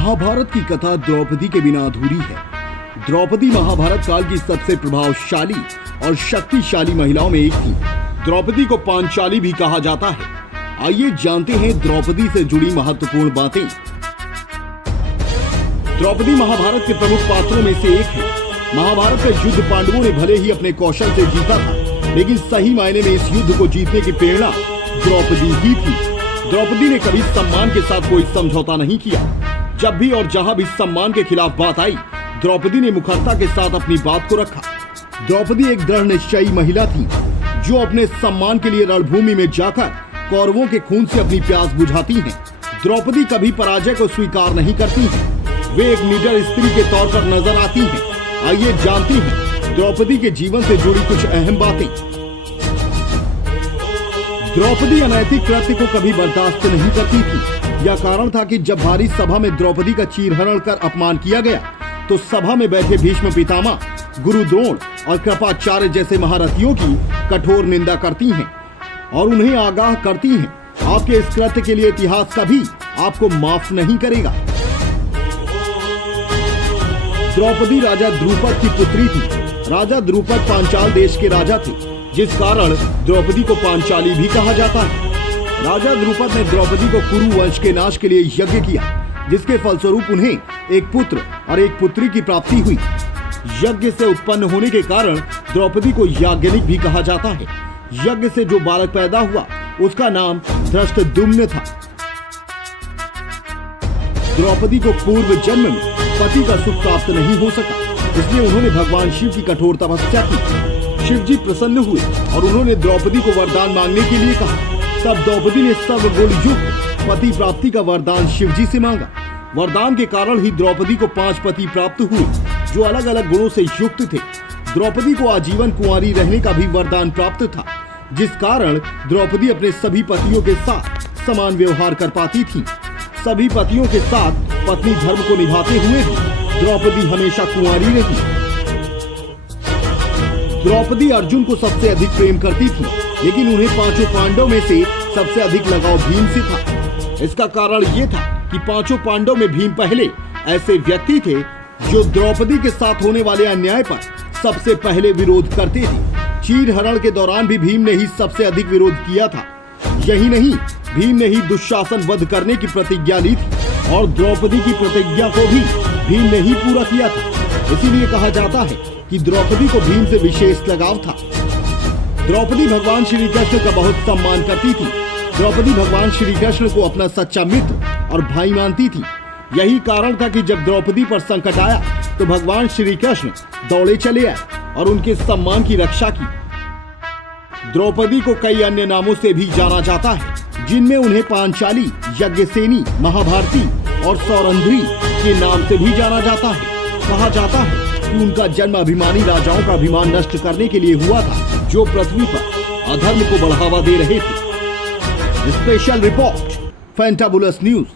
महाभारत की कथा द्रौपदी के बिना अधूरी है। द्रौपदी महाभारत काल की सबसे प्रभावशाली और शक्तिशाली महिलाओं में एक थी। द्रौपदी को पांचाली भी कहा जाता है। आइए जानते हैं द्रौपदी से जुड़ी महत्वपूर्ण बातें। द्रौपदी महाभारत के प्रमुख पात्रों में से एक है। महाभारत का युद्ध पांडवों ने भले ही अपने कौशल से जीता था, लेकिन सही मायने में इस युद्ध को जीतने की प्रेरणा द्रौपदी ही थी। द्रौपदी ने कभी सम्मान के साथ कोई समझौता नहीं किया। जब भी और जहां भी सम्मान के खिलाफ बात आई, द्रौपदी ने मुखरता के साथ अपनी बात को रखा। द्रौपदी एक दृढ़ निश्चयी महिला थी, जो अपने सम्मान के लिए रणभूमि में जाकर कौरवों के खून से अपनी प्यास बुझाती हैं। द्रौपदी कभी पराजय को स्वीकार नहीं करती हैं। वे एक निडर स्त्री के तौर पर नजर आती हैं। आइए जानते हैं द्रौपदी के जीवन से जुड़ी कुछ अहम बातें। द्रौपदी अनैतिक कृत्य को कभी बर्दाश्त नहीं करती थी। यह कारण था कि जब भारी सभा में द्रौपदी का चीरहरण कर अपमान किया गया, तो सभा में बैठे भीष्म पितामह, गुरु द्रोण और कृपाचार्य जैसे महारथियों की कठोर निंदा करती हैं और उन्हें आगाह करती हैं, आपके इस कृत्य के लिए इतिहास कभी आपको माफ नहीं करेगा। द्रौपदी राजा द्रुपद की पुत्री थी। राजा द्रुपद पांचाल देश के राजा थे, जिस कारण द्रौपदी को पांचाली भी कहा जाता है। राजा द्रुपद ने द्रौपदी को कुरु वंश के नाश के लिए यज्ञ किया, जिसके फलस्वरूप उन्हें एक पुत्र और एक पुत्री की प्राप्ति हुई। यज्ञ से उत्पन्न होने के कारण द्रौपदी को याज्ञनिक भी कहा जाता है। यज्ञ से जो बालक पैदा हुआ, उसका नाम धृष्टद्युम्न था। द्रौपदी को पूर्व जन्म में पति का सुख प्राप्त नहीं हो सका, इसलिए उन्होंने भगवान शिव की कठोर तपस्या की। शिव जी प्रसन्न हुए और उन्होंने द्रौपदी को वरदान मांगने के लिए कहा। तब द्रौपदी ने सर्वगुण युक्त पति प्राप्ति का वरदान शिव जी से मांगा। वरदान के कारण ही द्रौपदी को 5 पति प्राप्त हुए, जो अलग अलग गुणों से युक्त थे। द्रौपदी को आजीवन कुंवारी रहने का भी वरदान प्राप्त था, जिस कारण द्रौपदी अपने सभी पतियों के साथ समान व्यवहार कर पाती थी। सभी पतियों के साथ पत्नी धर्म को निभाते हुए भी द्रौपदी हमेशा कुंवारी रही। द्रौपदी अर्जुन को सबसे अधिक प्रेम करती थी, लेकिन उन्हें 5 पांडव में से सबसे अधिक लगाव भीम से था। इसका कारण ये था कि 5 पांडव में भीम पहले ऐसे व्यक्ति थे जो द्रौपदी के साथ होने वाले अन्याय पर सबसे पहले विरोध करते थे। चीरहरण के दौरान भी भीम ने ही सबसे अधिक विरोध किया था। यही नहीं, भीम ने ही दुशासन वध करने की प्रतिज्ञा ली थी और द्रौपदी की प्रतिज्ञा को भी भीम ने ही पूरा किया था। इसीलिए कहा जाता है कि द्रौपदी को भीम से विशेष लगाव था। द्रौपदी भगवान श्री कृष्ण का बहुत सम्मान करती थी। द्रौपदी भगवान श्री कृष्ण को अपना सच्चा मित्र और भाई मानती थी। यही कारण था कि जब द्रौपदी पर संकट आया, तो भगवान श्री कृष्ण दौड़े चले आए और उनके सम्मान की रक्षा की। द्रौपदी को कई अन्य नामों से भी जाना जाता है, जिनमें उन्हें पांचाली, यज्ञसेनी, महाभारती और सौरंध्री के नाम से भी जाना जाता है। कहा जाता है कि उनका जन्म अभिमानी राजाओं का अभिमान नष्ट करने के लिए हुआ था, जो पृथ्वी पर अधर्म को बढ़ावा दे रहे थे। Special report, fantabulous news.